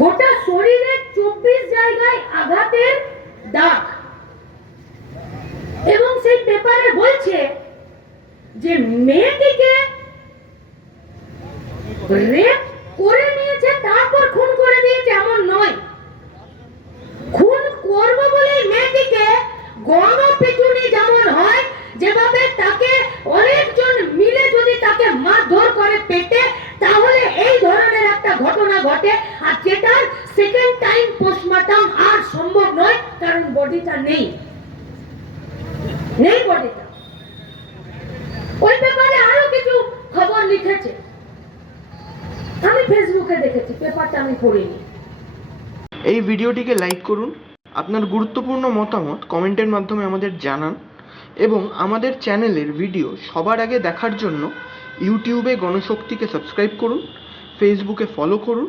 গোটা শরীরে চব্বিশ জায়গায় আঘাতের দাগ। এবং সেই পেপারে বলছে যে মেয়েটিকে রেপ করে নিয়েছে, তারপর খুন করে দিয়েছে, এমন নয়। খুন করব বলেই মেয়েটিকে গণপিটুনি যেমন হয়, যেভাবে তাকে অনেকজন মিলে যদি তাকে মারধর করে পেটে ঘটে, আর যেটার সেকেন্ড টাইম পোস্টমর্টম আর সম্ভব নয়, কারণ বডিটা নেই। নেই বডিটা ওই ব্যাপারে আরও কিছু খবর লিখেছে। আমি ফেসবুকে দেখেছি, পেপারটা আমি পড়িনি। এই ভিডিওটিকে লাইক করুন, আপনার গুরুত্বপূর্ণ মতামত কমেন্টের মাধ্যমে আমাদের জানান, এবং আমাদের চ্যানেলের ভিডিও সবার আগে দেখার জন্য ইউটিউবে গণশক্তিকে সাবস্ক্রাইব করুন, ফেসবুকে ফলো করুন